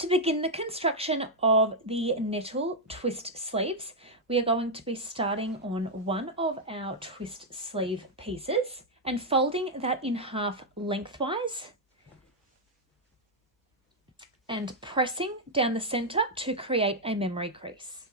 To begin the construction of the nettle twist sleeves, we are going to be starting on one of our twist sleeve pieces and folding that in half lengthwise and pressing down the center to create a memory crease.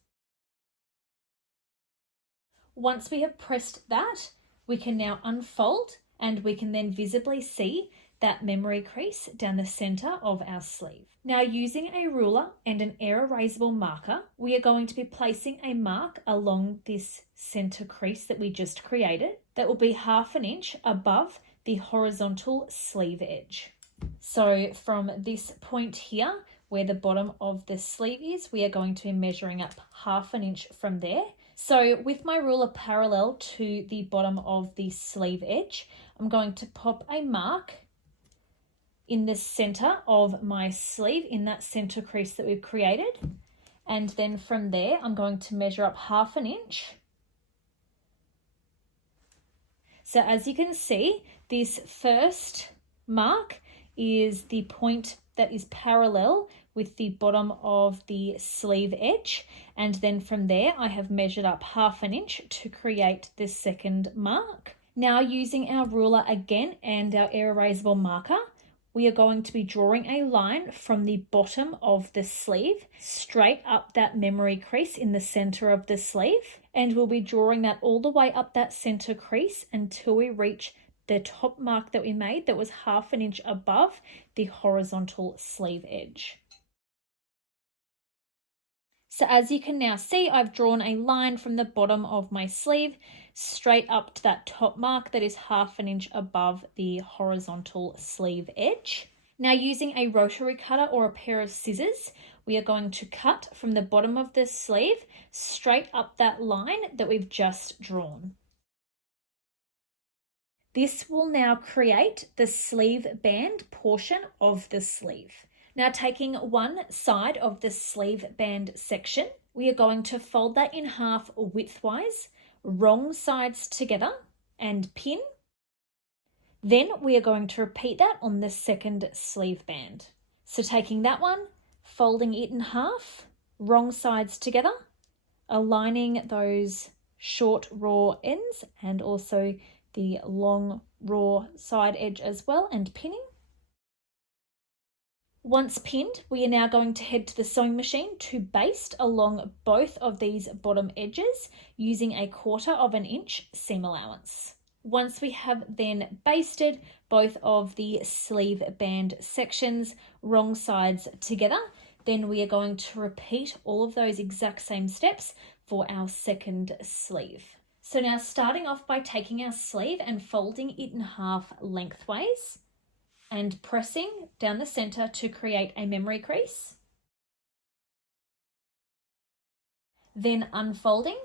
Once we have pressed that, we can now unfold and we can then visibly see that memory crease down the center of our sleeve. Now, using a ruler and an air erasable marker, we are going to be placing a mark along this center crease that we just created that will be 1/2 inch above the horizontal sleeve edge. So from this point here, where the bottom of the sleeve is, we are going to be measuring up 1/2 inch from there. So with my ruler parallel to the bottom of the sleeve edge, I'm going to pop a mark in the center of my sleeve, in that center crease that we've created. And then from there, I'm going to measure up 1/2 inch. So as you can see, this first mark is the point that is parallel with the bottom of the sleeve edge. And then from there, I have measured up 1/2 inch to create the second mark. Now, using our ruler again and our air erasable marker, we are going to be drawing a line from the bottom of the sleeve straight up that memory crease in the center of the sleeve. And we'll be drawing that all the way up that center crease until we reach the top mark that we made that was 1/2 inch above the horizontal sleeve edge. So as you can now see, I've drawn a line from the bottom of my sleeve straight up to that top mark that is 1/2 inch above the horizontal sleeve edge. Now, using a rotary cutter or a pair of scissors, we are going to cut from the bottom of the sleeve straight up that line that we've just drawn. This will now create the sleeve band portion of the sleeve. Now, taking one side of the sleeve band section, we are going to fold that in half widthwise, wrong sides together, and pin. Then we are going to repeat that on the second sleeve band. So taking that one, folding it in half, wrong sides together, aligning those short raw ends and also the long raw side edge as well, and pinning. Once pinned, we are now going to head to the sewing machine to baste along both of these bottom edges using a 1/4 inch seam allowance. Once we have then basted both of the sleeve band sections wrong sides together, then we are going to repeat all of those exact same steps for our second sleeve. So now, starting off by taking our sleeve and folding it in half lengthways and pressing down the center to create a memory crease. Then unfolding.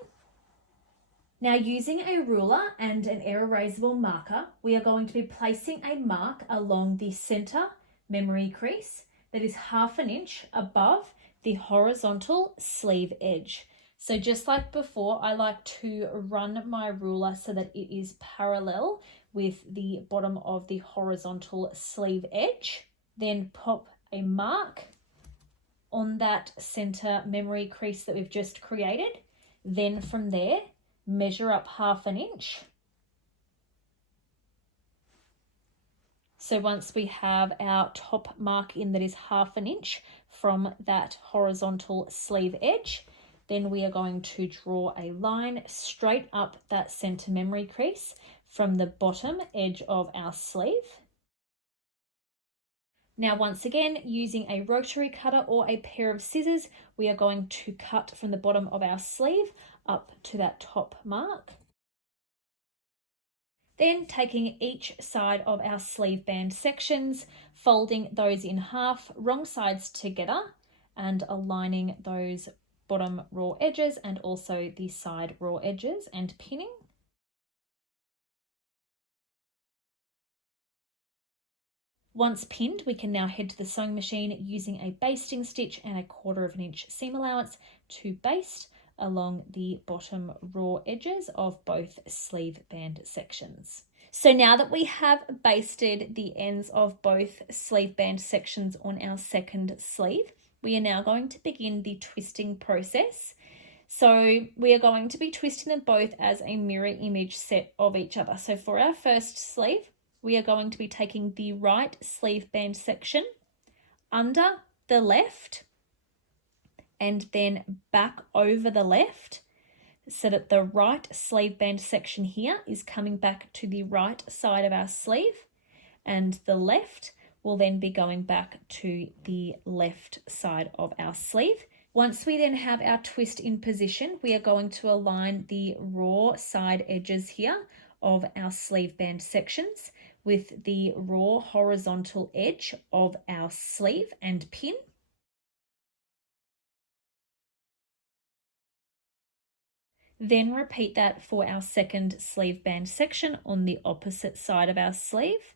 Now, using a ruler and an air erasable marker, we are going to be placing a mark along the center memory crease that is 1/2 inch above the horizontal sleeve edge. So just like before, I like to run my ruler so that it is parallel with the bottom of the horizontal sleeve edge. Then pop a mark on that center memory crease that we've just created. Then from there, measure up 1/2 inch. So once we have our top mark in that is 1/2 inch from that horizontal sleeve edge, then we are going to draw a line straight up that center memory crease from the bottom edge of our sleeve. Now, once again, using a rotary cutter or a pair of scissors, we are going to cut from the bottom of our sleeve up to that top mark. Then taking each side of our sleeve band sections, folding those in half, wrong sides together, and aligning those bottom raw edges and also the side raw edges and pinning. Once pinned, we can now head to the sewing machine using a basting stitch and a 1/4 inch seam allowance to baste along the bottom raw edges of both sleeve band sections. So now that we have basted the ends of both sleeve band sections on our second sleeve, we are now going to begin the twisting process. So we are going to be twisting them both as a mirror image set of each other. So for our first sleeve, we are going to be taking the right sleeve band section under the left and then back over the left, so that the right sleeve band section here is coming back to the right side of our sleeve, and the left will then be going back to the left side of our sleeve. Once we then have our twist in position, we are going to align the raw side edges here of our sleeve band sections with the raw horizontal edge of our sleeve and pin. Then repeat that for our second sleeve band section on the opposite side of our sleeve.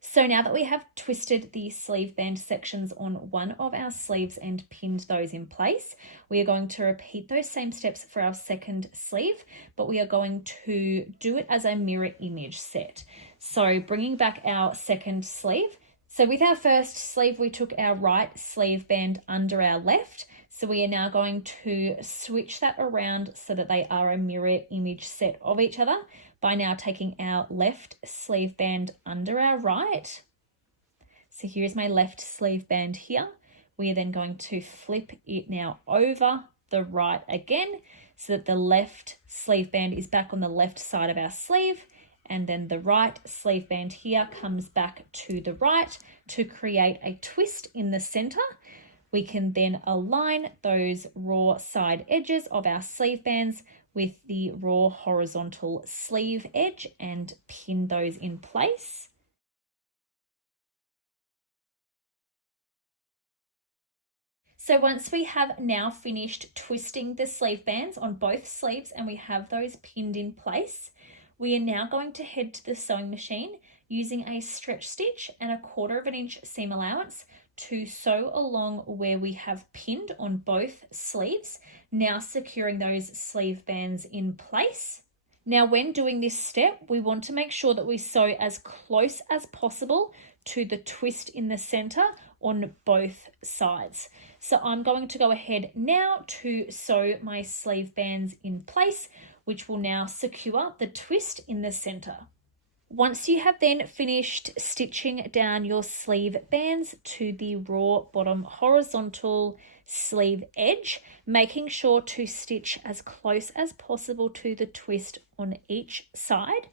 So now that we have twisted the sleeve band sections on one of our sleeves and pinned those in place, we are going to repeat those same steps for our second sleeve, but we are going to do it as a mirror image set. So bringing back our second sleeve. So with our first sleeve, we took our right sleeve band under our left. So we are now going to switch that around so that they are a mirror image set of each other by now taking our left sleeve band under our right. So here's my left sleeve band here. We are then going to flip it now over the right again so that the left sleeve band is back on the left side of our sleeve, and then the right sleeve band here comes back to the right to create a twist in the center. We can then align those raw side edges of our sleeve bands with the raw horizontal sleeve edge and pin those in place. So once we have now finished twisting the sleeve bands on both sleeves and we have those pinned in place, we are now going to head to the sewing machine using a stretch stitch and 1/4 inch seam allowance to sew along where we have pinned on both sleeves, now securing those sleeve bands in place. Now, when doing this step, we want to make sure that we sew as close as possible to the twist in the center on both sides. So I'm going to go ahead now to sew my sleeve bands in place, which will now secure the twist in the center. Once you have then finished stitching down your sleeve bands to the raw bottom horizontal sleeve edge, making sure to stitch as close as possible to the twist on each side.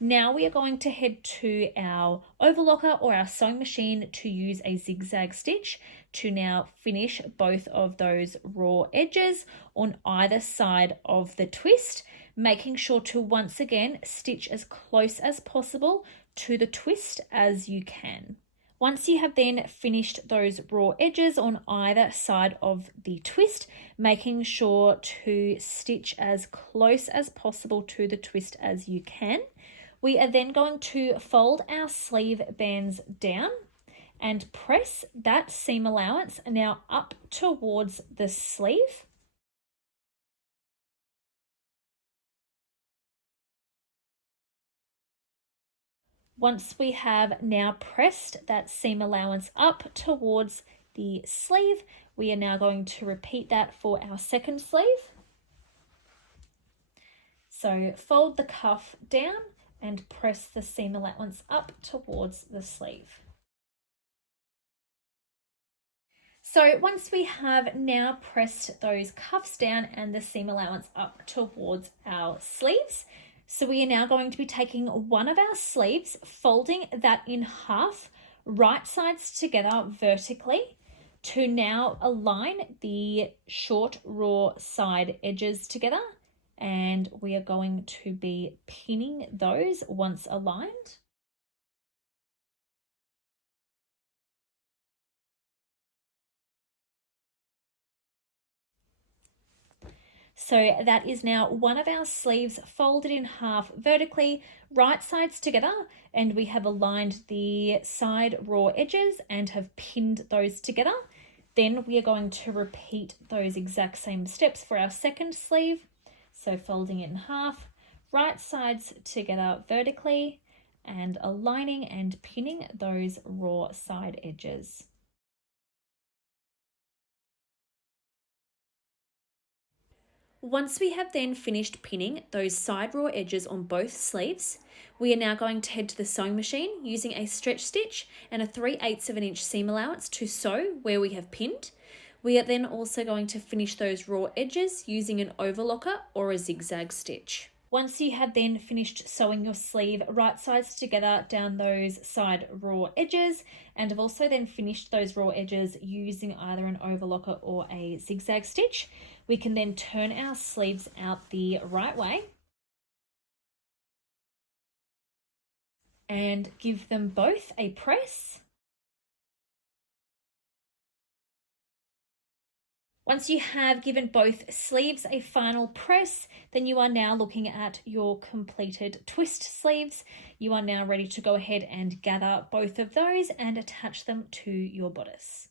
Now we are going to head to our overlocker or our sewing machine to use a zigzag stitch to now finish both of those raw edges on either side of the twist, making sure to once again stitch as close as possible to the twist as you can. Once you have then finished those raw edges on either side of the twist, making sure to stitch as close as possible to the twist as you can, we are then going to fold our sleeve bands down and press that seam allowance now up towards the sleeve. Once we have now pressed that seam allowance up towards the sleeve, we are now going to repeat that for our second sleeve. So fold the cuff down and press the seam allowance up towards the sleeve. So once we have now pressed those cuffs down and the seam allowance up towards our sleeves, so we are now going to be taking one of our sleeves, folding that in half, right sides together vertically, to now align the short raw side edges together, and we are going to be pinning those once aligned. So that is now one of our sleeves folded in half vertically, right sides together, and we have aligned the side raw edges and have pinned those together. Then we are going to repeat those exact same steps for our second sleeve. So folding it in half, right sides together vertically, and aligning and pinning those raw side edges. Once we have then finished pinning those side raw edges on both sleeves, we are now going to head to the sewing machine using a stretch stitch and a 3/8 of an inch seam allowance to sew where we have pinned. We are then also going to finish those raw edges using an overlocker or a zigzag stitch. Once you have then finished sewing your sleeve right sides together down those side raw edges, and have also then finished those raw edges using either an overlocker or a zigzag stitch, we can then turn our sleeves out the right way and give them both a press. Once you have given both sleeves a final press, then you are now looking at your completed twist sleeves. You are now ready to go ahead and gather both of those and attach them to your bodice.